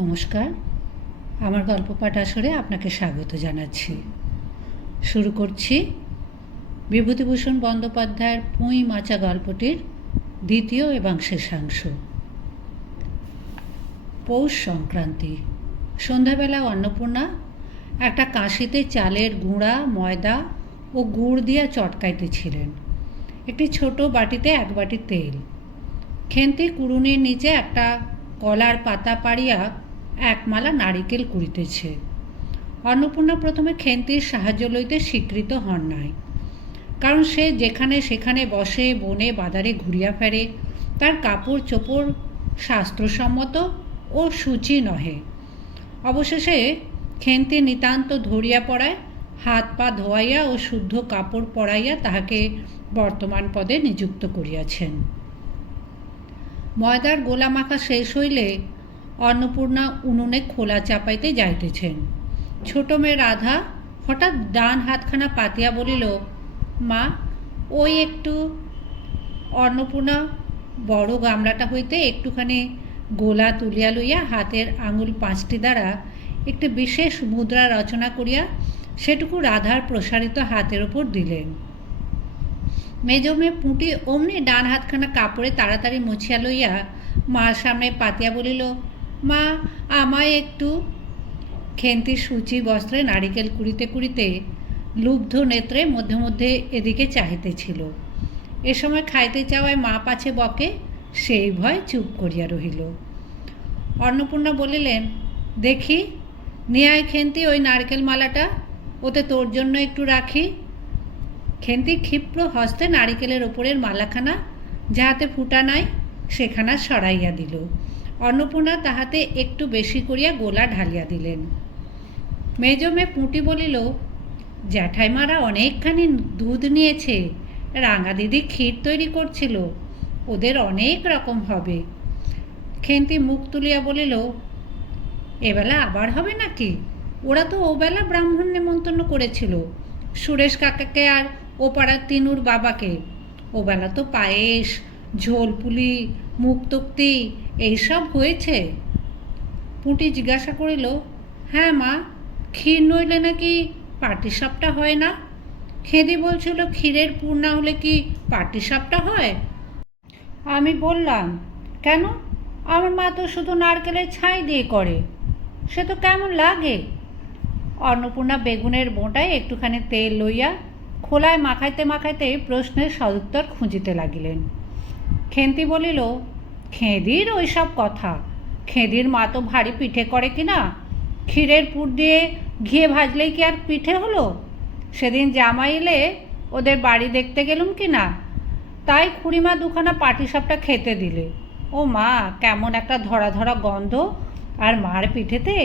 নমস্কার, আমার গল্প পাঠ আসরে আপনাকে স্বাগত জানাচ্ছি। শুরু করছি বিভূতিভূষণ বন্দ্যোপাধ্যায়ের পুঁই মাচা গল্পটির দ্বিতীয় এবং শেষাংশ। পৌষ সংক্রান্তি। সন্ধ্যাবেলা অন্নপূর্ণা একটা কাঁশিতে চালের গুঁড়া, ময়দা ও গুড় দিয়া চটকাইতেছিলেন। একটি ছোট বাটিতে এক বাটি তেল। খেন্তি কুড়ুনির নিচে একটা কলার পাতা পাড়িয়া এক মালা নারিকেল কুড়িতেছে। অন্নপূর্ণা প্রথমে খেন্তির সাহায্য লইতে স্বীকৃত হন নাই, কারণ সে যেখানে সেখানে বসে, বনে বাজারে ঘুরিয়া ফেরে। তার কাপড় চোপড় শাস্ত্রসম্মত ও সূচি নহে। অবশেষে খেন্তি নিতান্ত ধরিয়া পড়ায় হাত পা ধোয়াইয়া ও শুদ্ধ কাপড় পরাইয়া তাহাকে বর্তমান পদে নিযুক্ত করিয়াছেন। ময়দার গোলা মাখা শেষ হইলে অন্নপূর্ণা উনুনে খোলা চাপাইতে যাইতেছেন। ছোট মেয়ে রাধা হঠাৎ ডান হাতখানা পাতিয়া বলিল, মা, ওই একটু। অন্নপূর্ণা বড় গামলাটা হইতে একটুখানি গোলা তুলিয়া লইয়া হাতের আঙুল 5টি দ্বারা একটি বিশেষ মুদ্রা রচনা করিয়া সেটুকু রাধার প্রসারিত হাতের ওপর দিলেন। মেজো মেয়ে পুঁটি অমনি ডান হাতখানা কাপড়ে তাড়াতাড়ি মুছিয়া লইয়া মার সামনে পাতিয়া বলিল, মা, আমায় একটু। খেন্তির সূচি বস্ত্রে নারিকেল কুড়িতে কুড়িতে লুব্ধ নেত্রে মধ্যে মধ্যে এদিকে চাহিতেছিল। এ সময় খাইতে চাওয়ায় মা পাছে বকে, সেই ভয় চুপ করিয়া রহিল। অন্নপূর্ণা বলিলেন, দেখি নিয়ে আয় খেন্তি ওই নারকেল মালাটা, ওতে তোর জন্য একটু রাখি। খেন্তি ক্ষিপ্র হস্তে নারিকেলের ওপরের মালাখানা যাহাতে ফুটা নাই সেখানা সরাইয়া দিল। অন্নপূর্ণা তাহাতে একটু বেশি করিয়া গোলা ঢালিয়া দিলেন। মেজো মেয়ে পুঁটি বলিল, জ্যাঠাইমারা অনেকখানি দুধ নিয়েছে, রাঙা দিদি ক্ষীর তৈরি করছিল, ওদের অনেক রকম হবে। খেন্তি মুখ তুলিয়া বলিল, এবেলা আবার হবে নাকি? ওরা তো ওবেলা ব্রাহ্মণ নেমন্তন্ন করেছিল, সুরেশ কাকাকে আর ও পাড়ার তিনুর বাবাকে। ওবেলা তো পায়েস, ঝোলপুলি, মুক্তোক্তি এইসব হয়েছে। পুঁটি জিজ্ঞাসা করিল, হ্যাঁ মা, ক্ষীর নইলে নাকি পাটিসাপটা হয় না? খেদি বলছিল ক্ষীরের পুর না হলে কি পাটিসাপটা হয়? আমি বললাম, কেন? আমার মা তো শুধু নারকেলের ছাই দিয়ে করে, সে তো কেমন লাগে। অন্নপূর্ণা বেগুনের বোঁটায় একটুখানি তেল লইয়া খোলায় মাখাইতে মাখাইতে প্রশ্নের সদুত্তর খুঁজিতে লাগিলেন। খেন্তি বলিল, খেদির ওই সব কথা। খেদির মা তো ভারী পিঠে করে কিনা। ক্ষীরের পুর দিয়ে ঘিয়ে ভাজলেই কি আর পিঠে হলো? সেদিন জামাই এলে ওদের বাড়ি দেখতে গেলুম কি না, তাই খুড়িমা দুখানা পাটিসাপটা খেতে দিলে। ও মা, কেমন একটা ধরা ধরা গন্ধ! আর মার পিঠেতে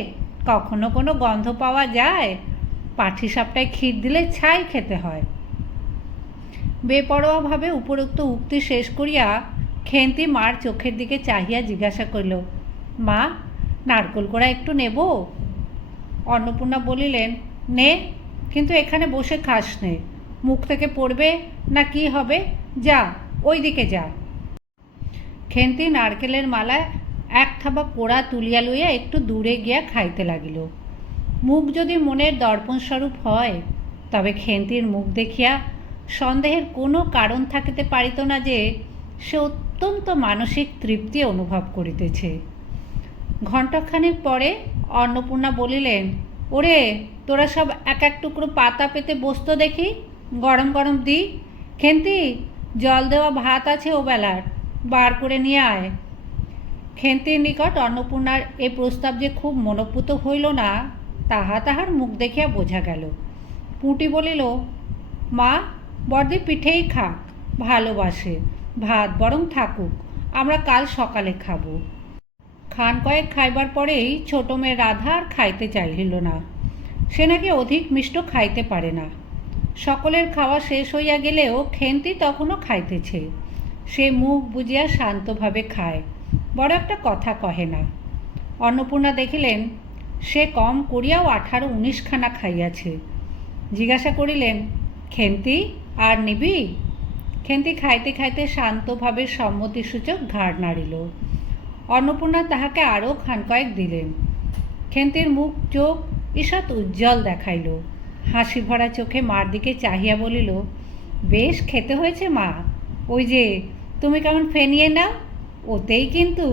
কখনো কোনো গন্ধ পাওয়া যায়? পাটিসাপটায় ক্ষীর দিলে ছাই খেতে হয়। বেপরোয়াভাবে উপরোক্ত উক্তি শেষ করিয়া খেন্তি মার চোখের দিকে চাহিয়া জিজ্ঞাসা করিল, মা, নারকেল কোড়া একটু নেব? অন্নপূর্ণা বলিলেন, নে, কিন্তু এখানে বসে খাস নে, মুখ থেকে পড়বে না কি হবে, যা ওই দিকে যা। খেন্তি নারকেলের মালায় এক থাবা কোড়া তুলিয়া লইয়া একটু দূরে গিয়া খাইতে লাগিল। মুখ যদি মনের দর্পণস্বরূপ হয়, তবে খেন্তির মুখ দেখিয়া সন্দেহের কোনো কারণ থাকিতে পারিত না যে সে অত্যন্ত মানসিক তৃপ্তি অনুভব করিতেছে। ঘণ্টাখানেক পরে অন্নপূর্ণা বলিলেন, ওরে, তোরা সব এক এক টুকরো পাতা পেতে বসত দেখি, গরম গরম দি। খেন্তি, জল দেওয়া ভাত আছে ও বেলার, বার করে নিয়ে আয়। খেন্তির নিকট অন্নপূর্ণার এ প্রস্তাব যে খুব মনোপুত হইল না, তাহা তাহার মুখ দেখিয়া বোঝা গেল। পুঁটি বলিল, মা, বড়দি পিঠেই খাক, ভালোবাসে, ভাত বরং থাকুক, আমরা কাল সকালে খাব। খান কয়েক খাইবার পরেই ছোট মেয়ে রাধা আর খাইতে চাইল না। সে নাকি অধিক মিষ্ট খাইতে পারে না। সকলের খাওয়া শেষ হইয়া গেলেও খেন্তি তখনও খাইতেছে। সে মুখ বুজিয়া শান্তভাবে খায়, বড় একটা কথা কহে না। অন্নপূর্ণা দেখিলেন সে কম করিয়াও 18-19 খানা খাইয়াছে। জিজ্ঞাসা করিলেন, খেন্তি, আর নিবি? খেন্তি খাইতে খাইতে শান্তভাবে সম্মতিসূচক ঘাড় নাড়িল। অন্নপূর্ণা তাহাকে আরও খানকয়েক দিলেন। খেন্তির মুখ চোখ ঈষৎ উজ্জ্বল দেখাইল। হাসি ভরা চোখে মার দিকে চাহিয়া বলিল, বেশ খেতে হয়েছে মা। ওই যে তুমি কেমন ফেনিয়ে নাও, ওতেই কিন্তু।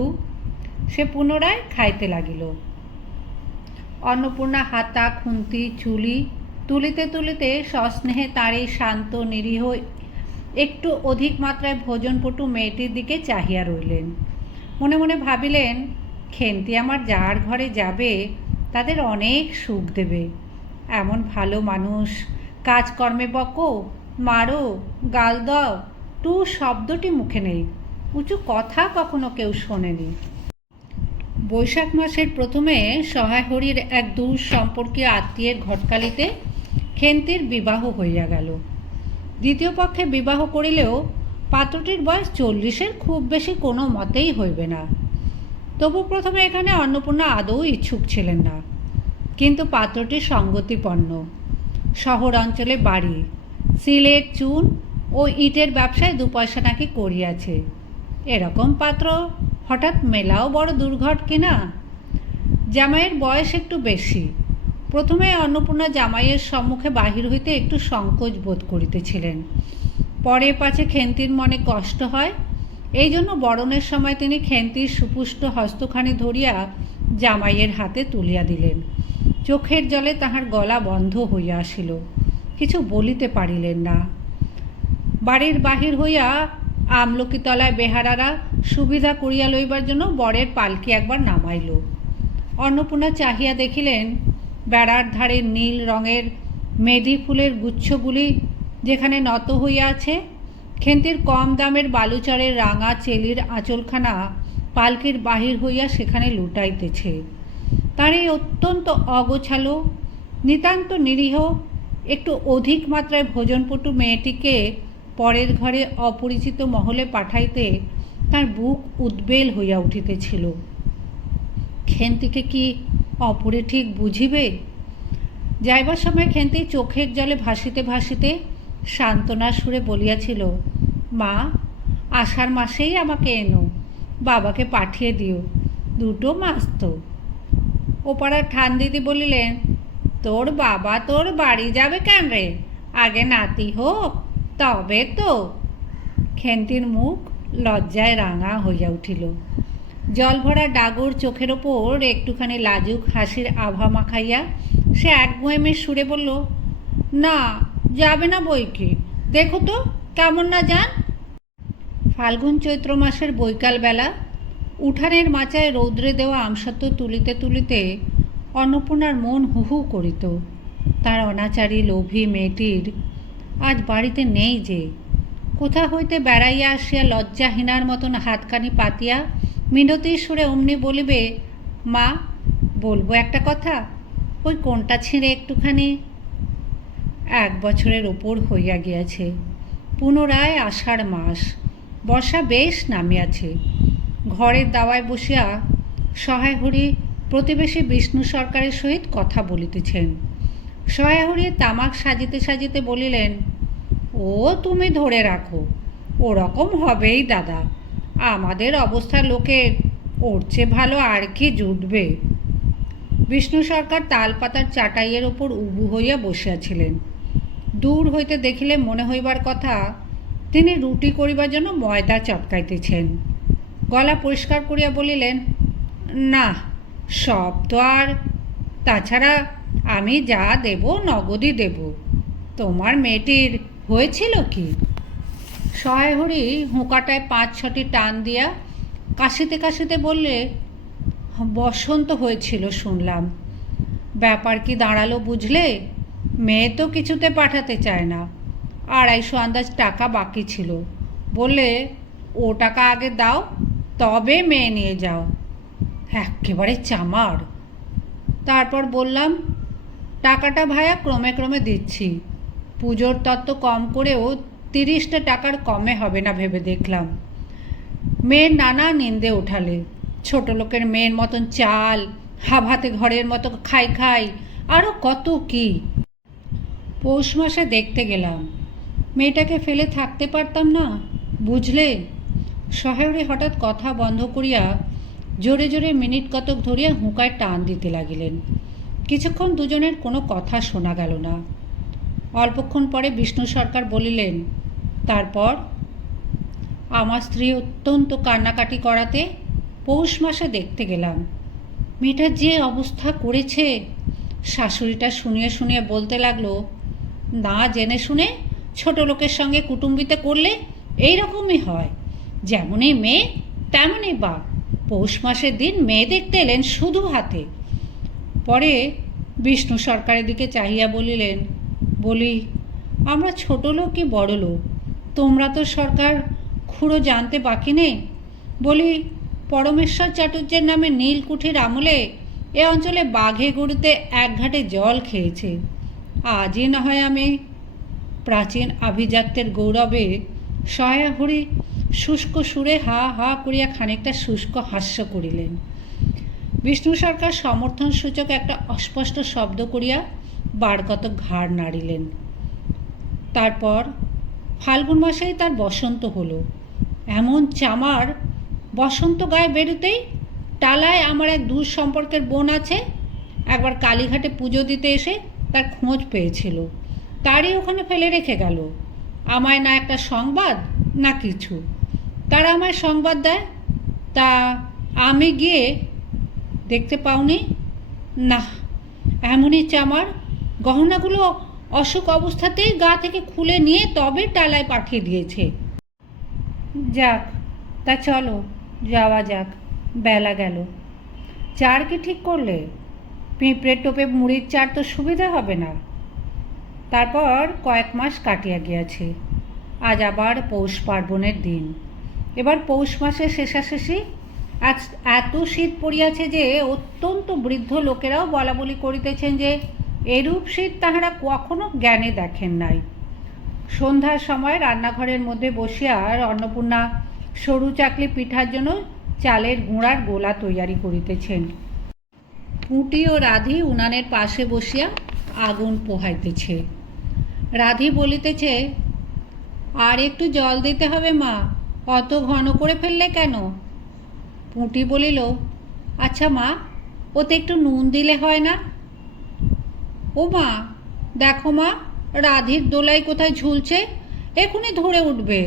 সে পুনরায় খাইতে লাগিল। অন্নপূর্ণা হাতা খুন্তি চুলি তুলিতে তুলিতে সস্নেহে তার এই শান্ত নিরীহ একটু অধিক মাত্রায় ভোজনপটু মেয়েটির দিকে চাহিয়া রইলেন। মনে মনে ভাবিলেন, খেন্তি আমার যার ঘরে যাবে তাদের অনেক সুখ দেবে। এমন ভালো মানুষ, কাজকর্মে বকো, মারো, গাল দাও, টু শব্দটি মুখে নেই, উঁচু কথা কখনো কেউ শোনেনি। বৈশাখ মাসের প্রথমে সহায়হরির এক দূর সম্পর্কীয় আত্মীয়ের ঘটকালিতে খেন্তির বিবাহ হইয়া গেল। দ্বিতীয় পক্ষে বিবাহ করিলেও পাত্রটির বয়স 40-এর খুব বেশি কোনো মতেই হইবে না। তবু প্রথমে এখানে অন্নপূর্ণা আদৌ ইচ্ছুক ছিলেন না। কিন্তু পাত্রটি সঙ্গতিপন্ন, শহর অঞ্চলে বাড়ি, সিলেট চুন ও ইটের ব্যবসায় 2 পয়সা নাকি করিয়াছে। এরকম পাত্র হঠাৎ মেলাও বড় দুর্ঘট কিনা। জামাইয়ের বয়স একটু বেশি। প্রথমে অন্নপূর্ণা জামাইয়ের সম্মুখে বাহির হইতে একটু সংকোচ বোধ করিতেছিলেন। পরে পাছে খেন্তির মনে কষ্ট হয়, এই জন্য বরণের সময় তিনি খেন্তির সুপুষ্ট হস্তখানি ধরিয়া জামাইয়ের হাতে তুলিয়া দিলেন। চোখের জলে তাহার গলা বন্ধ হইয়া আসিল, কিছু বলিতে পারিলেন না। বাড়ির বাহির হইয়া আমলকিতলায় বেহারারা সুবিধা করিয়া লইবার জন্য বরের পালকি একবার নামাইল। অন্নপূর্ণা চাহিয়া দেখিলেন, বেড়ার ধারে নীল রঙের মেদি ফুলের গুচ্ছগুলি যেখানে নত হইয়া আছে, খেন্তির কম দামের বালুচরের রাঙা চেলির আঁচলখানা পালকির বাহির হইয়া সেখানে লুটাইতেছে। তার এই অত্যন্ত অগোছালো, নিতান্ত নিরীহ, একটু অধিক মাত্রায় ভোজনপটু মেয়েটিকে পরের ঘরে অপরিচিত মহলে পাঠাইতে তার বুক উদ্বেল হইয়া উঠিতেছিল। খেন্তিকে কি অপরে ঠিক বুঝিবে? যাইবার সময় খেন্তি চোখের জলে ভাসিতে ভাসিতে সান্ত্বনার সুরে বলিয়াছিল, মা, আষাঢ় মাসেই আমাকে এনো, বাবাকে পাঠিয়ে দিও, 2 মাস তো। ওপাড়ার ঠান দিদি বলিলেন, তোর বাবা তোর বাড়ি যাবে কেন রে, আগে নাতি হোক তবে তো। খেন্তির মুখ লজ্জায় রাঙা হইয়া উঠিল। জল ভরা ডাগর চোখের ওপর একটুখানি লাজুক হাসির আভা মাখাইয়া সে এক গোয়েমের সুরে বলল, না, যাবে না বইকি, দেখো তো কেমন না যান। ফাল্গুন চৈত্র মাসের বৈকালবেলা উঠানের মাচায় রৌদ্রে দেওয়া আমসত্ত্ব তুলিতে তুলিতে অন্নপূর্ণার মন হু হু করিত। তার অনাচারী লোভী মেয়েটির আজ বাড়িতে নেই যে। কোথা হইতে বেড়াইয়া আসিয়া লজ্জাহীনার মতন হাতখানি পাতিয়া মিনতির সুরে অমনি বলিবে, মা, বলবো একটা কথা, ওই কোনটা ছিঁড়ে একটুখানি। 1 বছরের ওপর হইয়া গিয়াছে। পুনরায় আষাঢ় মাস, বর্ষা বেশ নামিয়াছে। ঘরের দাওয়ায় বসিয়া সহায়হরি প্রতিবেশী বিষ্ণু সরকারের সহিত কথা বলিতেছেন। সহায়হরি তামাক সাজিতে সাজিতে বলিলেন, ও তুমি ধরে রাখো, ওরকম হবেই দাদা। আমাদের অবস্থার লোকের ওর চেয়ে ভালো আর কি জুটবে। বিষ্ণু সরকার তালপাতার চাটাইয়ের ওপর উবু হইয়া বসিয়াছিলেন। দূর হইতে দেখিলে মনে হইবার কথা তিনি রুটি করিবার জন্য ময়দা চটকাইতেছেন। গলা পরিষ্কার করিয়া বলিলেন, না, সব তো আর, তাছাড়া আমি যা দেব নগদই দেব। তোমার মেয়েটির হয়েছিল কি? সহায়হরি হুঁকাটায় 5-6টি টান দিয়া কাশিতে কাশিতে বললে, বসন্ত হয়েছিল শুনলাম। ব্যাপার কি দাঁড়ালো বুঝলে? মেয়ে তো কিছুতে পাঠাতে চায় না। 250 আন্দাজ টাকা বাকি ছিল। বললে, ও টাকা আগে দাও, তবে মেয়ে নিয়ে যাও। একেবারে চামার। তারপর বললাম, টাকাটা ভায়া ক্রমে ক্রমে দিচ্ছি। পুজোর তত্ত্ব কম করেও 30টা টাকার কমে হবে না ভেবে দেখলাম। মেয়ের নানা নিন্দে উঠালে, ছোট লোকের মেয়ের মতন চাল, হাভাতে ঘরের মতো খাই খাই, আরও কত কি। পৌষ মাসে দেখতে গেলাম, মেয়েটাকে ফেলে থাকতে পারতাম না, বুঝলে। সহায়রে হঠাৎ কথা বন্ধ করিয়া জোরে জোরে মিনিট কতক ধরিয়া হুঁকায় টান দিতে লাগিলেন। কিছুক্ষণ দুজনের কোনো কথা শোনা গেল না। অল্পক্ষণ পরে বিষ্ণু সরকার বলিলেন, তারপর? আমার স্ত্রী অত্যন্ত কান্নাকাটি করাতে পৌষ মাসে দেখতে গেলাম। মেয়েটার যে অবস্থা করেছে! শাশুড়িটা শুনিয়ে শুনিয়ে বলতে লাগলো, না জেনে শুনে ছোট লোকের সঙ্গে কুটুম্বিতে করলে এই রকমই হয়। যেমনই মেয়ে তেমনই বাপ। পৌষ মাসের দিন মেয়ে দেখতে এলেন শুধু হাতে। পরে বিষ্ণু সরকারের দিকে চাহিয়া বলিলেন, বলি, আমরা ছোট লোক কি বড় লোক? তোমরা তো সরকার খুঁড়ো জানতে বাকি নেই। বলি, পরমেশ্বর চাটুর্যের নামে নীলকুঠির আমলে এ অঞ্চলে বাঘে গরুতে এক ঘাটে জল খেয়েছে। আজই না হয় আমি প্রাচীন আভিজাত্যের গৌরবে সহায়হরি শুষ্ক সুরে হা হা করিয়া খানিকটা শুষ্ক হাস্য করিলেন। বিষ্ণু সরকার সমর্থন সূচক একটা অস্পষ্ট শব্দ করিয়া বার কতক ঘাড় নাড়িলেন। তারপর ফাল্গুন মাসেই তার বসন্ত হলো। এমন চামার! বসন্ত গায়ে বেরোতেই টালায় আমার এক দূর সম্পর্কের বোন আছে, একবার কালীঘাটে পুজো দিতে এসে তার খোঁজ পেয়েছিল। তারই ওখানে ফেলে রেখে গেল। আমায় না একটা সংবাদ না কিছু। তারা আমায় সংবাদ দেয়, তা আমি গিয়ে দেখতে পাওনি। না, এমনই চামার! গহনাগুলো অসুখ অবস্থাতেই গা থেকে খুলে নিয়ে তবে টালায় পাঠিয়ে দিয়েছে। যাক, তা চলো যাওয়া যাক, বেলা গেল। চার কি ঠিক করলে? পিঁপড়ে টোপে মুড়ির চার তো সুবিধা হবে না। তারপর কয়েক মাস কাটিয়া গিয়াছে। আজ আবার পৌষ পার্বণের দিন। এবার পৌষ মাসের শেষাশেষি। আজ এত শীত পড়িয়াছে যে অত্যন্ত বৃদ্ধ লোকেরাও বলা বলি করিতেছেন যে এরূপ শীত তাহারা কখনো জ্ঞানে দেখেন নাই। সন্ধ্যার সময় রান্নাঘরের মধ্যে বসিয়া অন্নপূর্ণা সরু চাকলি পিঠার জন্য চালের গুঁড়ার গোলা তৈয়ারি করিতেছেন। পুঁটি ও রাধি উনানের পাশে বসিয়া আগুন পোহাইতেছে। রাধি বলিতেছে, আর একটু জল দিতে হবে মা, অত ঘন করে ফেললে কেন? পুঁটি বলিল, আচ্ছা মা, ওতে একটু নুন দিলে হয় না? ও মা, দেখো মা, রাধির দোলাই কোথায় ঝুলছে, এখনই ধরে উঠবে।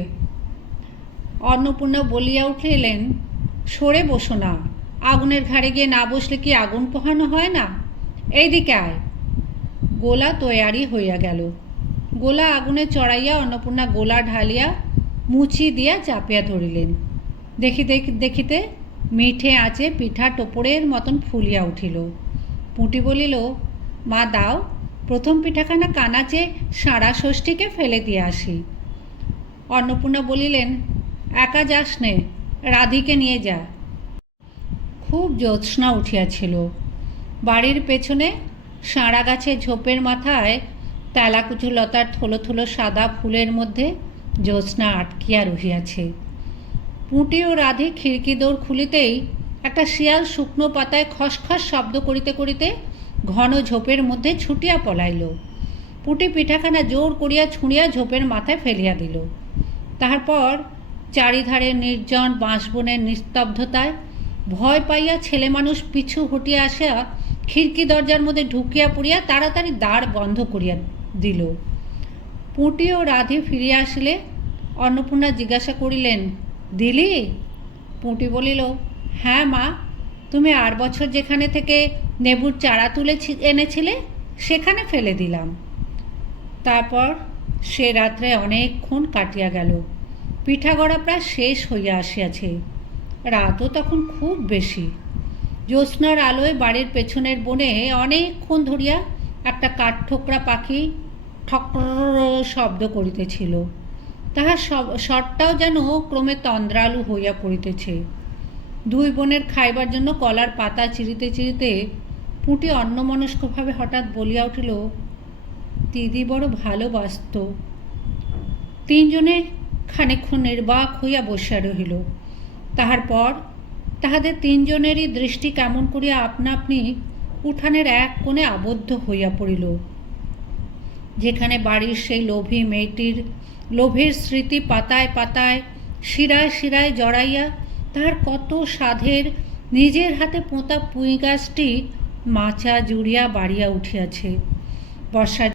অন্নপূর্ণা বলিয়া উঠিলেন, সরে বসো না, আগুনের ঘাড়ে গিয়ে না বসলে কি আগুন পোহানো হয় না? এইদিকে আয়। গোলা তৈয়ারি হইয়া গেল। গোলা আগুনে চড়াইয়া অন্নপূর্ণা গোলা ঢালিয়া মুচি দিয়া চাপিয়া ধরিলেন। দেখিতে দেখিতে মিঠে আঁচে পিঠা টোপরের মতন ফুলিয়া উঠিল। পুঁটি বলিল, মা দাও, প্রথম পিঠাখানা কানাচে সারা ষষ্ঠীকে ফেলে দিয়ে আসি। অন্নপূর্ণা বলিলেন, একা যাস নে, রাধিকে নিয়ে যা। খুব জ্যোৎস্না উঠিয়াছিল। বাড়ির পেছনে সাঁড়া গাছের ঝোপের মাথায় তেলাকুচু লতার থলো থলো সাদা ফুলের মধ্যে জ্যোৎস্না আটকিয়া রহিয়াছে। পুঁটি ও রাধি খিড়কি দৌড় খুলিতেই একটা শিয়াল শুকনো পাতায় খসখস শব্দ করিতে করিতে ঘন ঝোপের মধ্যে ছুটিয়া পলাইল। পুঁটি পিঠাখানা জোর করিয়া ছুঁড়িয়া ঝোপের মাথায় ফেলিয়া দিল। তারপর চারিধারে নির্জন বাঁশবনের নিস্তব্ধতায় ভয় পাইয়া ছেলে মানুষ পিছু হটিয়া আসিয়া খিড়কি দরজার মধ্যে ঢুকিয়া পড়িয়া তাড়াতাড়ি দ্বার বন্ধ করিয়া দিল। পুঁটি ও রাধি ফিরিয়া আসিলে অন্নপূর্ণা জিজ্ঞাসা করিলেন, দিলি? পুঁটি বলিল, হ্যাঁ মা, তুমি 8 বছর যেখানে থেকে নেবুর চারা তুলে এনেছিলে সেখানে ফেলে দিলাম। তারপর সে রাত্রে অনেকক্ষণ কাটিয়া গেল। পিঠা গড়া প্রায় শেষ হইয়া আসিয়াছে। রাতও তখন খুব বেশি। জ্যোৎস্নার আলোয় বাড়ির পেছনের বনে অনেকক্ষণ ধরিয়া একটা কাঠঠোকরা পাখি ঠক্র শব্দ করিতেছিল। তাহার স্বরটাও যেন ক্রমে তন্দ্রালু হইয়া পড়িতেছে। দুই বোনের খাইবার জন্য কলার পাতা চিরিতে চিরিতে পুঁটি অন্যমনস্কভাবে হঠাৎ বলিয়া উঠিল, দিদি বড় ভালোবাসত। তিনজনে খানিকক্ষণ নির্বাক হইয়া বসিয়া রহিল। তাহার পর তাহাদের তিনজনেরই দৃষ্টি কেমন করিয়া আপনা আপনি উঠানের এক কোণে আবদ্ধ হইয়া পড়িল, যেখানে বাড়ির সেই লোভী মেয়েটির লোভের স্মৃতি পাতায় পাতায় শিরায় শিরায় জড়াইয়া তাহার কত সাধের নিজের হাতে পোঁতা পুঁই গাছটি মাচা জুড়িয়া বাড়িয়া উঠিয়াছে। বর্ষার